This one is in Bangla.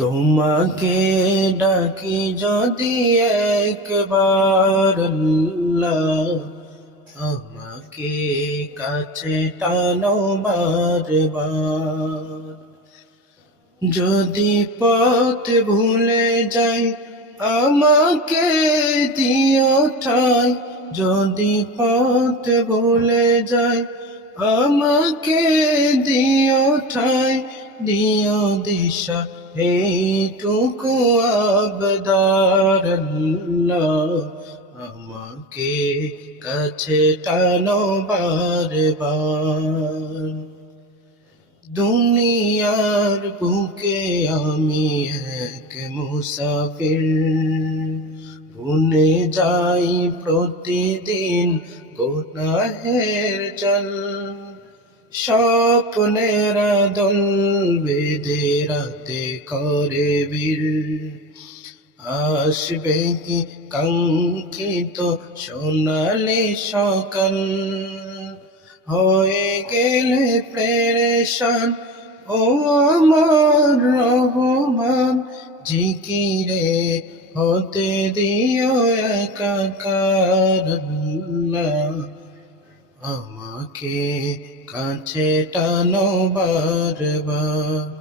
তোমাকে ডাকি যদি একবার আল্লাহ, আমাকে কাছে টানো বারবার। যদি পথ ভুলে যাই আমাকে দিও ঠাই, যদি পথ ভুলে যাই আমাকে দিও ঠাই, দিও দিশা এইটুকু আবদার আল্লাহ, আমাকে কাছে টানো বারবার। দুনিয়ার বুকে আমি এক মুসাফির, ভুলে যাই প্রতিদিন গুনাহের জল। স্বপ্নের দল বেঁধে রাতে করে বীর, আসবে কি কাঙ্ক্ষিত সোনালি সকাল। হয়ে গেলে পেরেশান ও আমার রহমান, জিকিরে হতে দিও একাকার আল্লাহ, আমাকে কাছে টানো বারবার।